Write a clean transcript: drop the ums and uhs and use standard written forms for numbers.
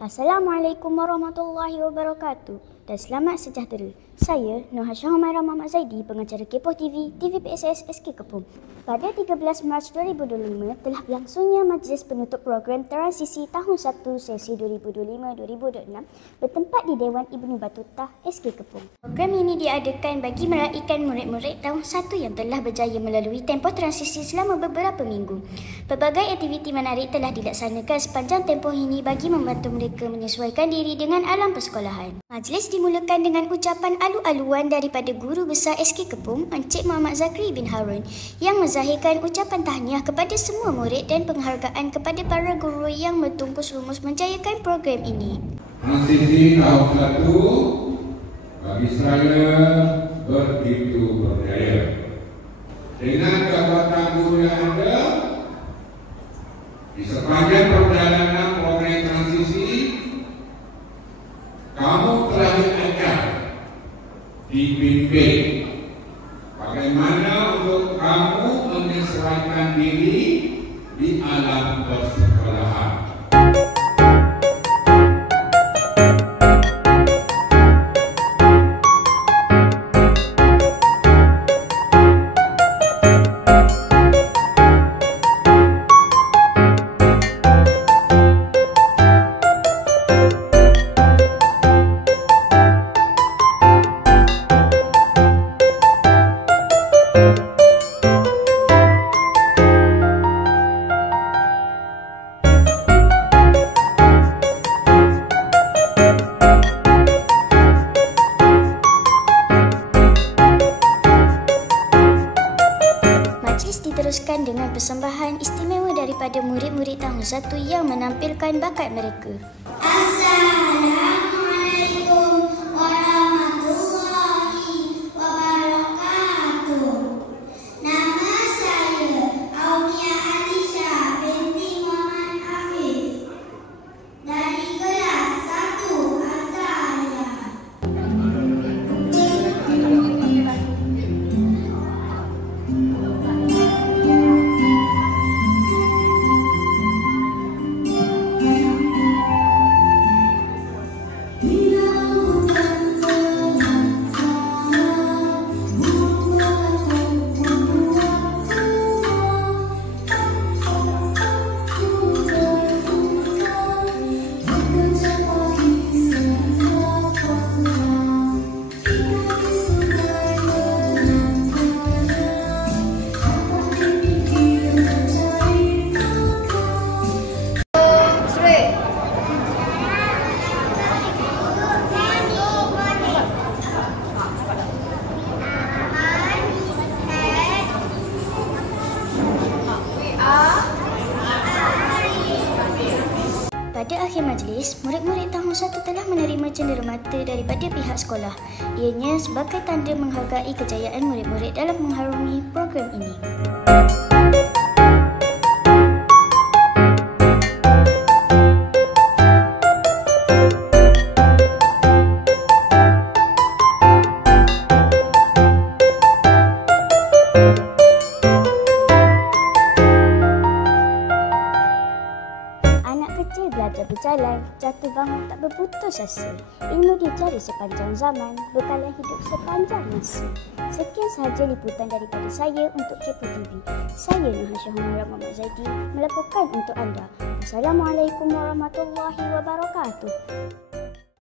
Assalamualaikum warahmatullahi wabarakatuh dan selamat sejahtera. Saya Nur Hashah Humairah Muhammad Zaidi, pengacara Kepoh TV, TVPSS SK Kepong. Pada 13 Mac 2025 telah berlangsungnya majlis penutup program transisi tahun 1 sesi 2025-2026 bertempat di Dewan Ibnu Battuta SK Kepong. Program ini diadakan bagi meraikan murid-murid tahun 1 yang telah berjaya melalui tempoh transisi selama beberapa minggu. Pelbagai aktiviti menarik telah dilaksanakan sepanjang tempoh ini bagi membantu mereka menyesuaikan diri dengan alam persekolahan. Majlis dimulakan dengan ucapan alu-aluan daripada Guru Besar SK Kepong, Encik Muhammad Zakri bin Harun, yang menzahirkan ucapan tahniah kepada semua murid dan penghargaan kepada para guru yang bertumpus rumus menjayakan program ini. Transisi tahun 1 bagi saya begitu berjaya. Dengan kekuatan guru yang ada, di sepanjang perjalanan program transisi, kamu telah diajar, dibimbing bagaimana untuk kamu menyesuaikan diri di alam persekolahan. Diteruskan dengan persembahan istimewa daripada murid-murid tahun 1 yang menampilkan bakat mereka. Assalamualaikum warahmatullahi wabarakatuh. Nama saya Aulia Alisha binti Muhammad Hafiz dari kelas 1 Azaliyah. Pada akhir majlis, murid-murid tahun 1 telah menerima cenderamata daripada pihak sekolah. Ianya sebagai tanda menghargai kejayaan murid-murid dalam mengharungi program ini. Kecil belajar berjalan, jatuh bangun tak berputus asa. Ilmu dicari sepanjang zaman, bekalan hidup sepanjang masa. Sekian sahaja liputan daripada saya untuk Kepoh TV. Saya Nur Hashah Humairah Muhammad Zaidi melaporkan untuk anda. Assalamualaikum warahmatullahi wabarakatuh.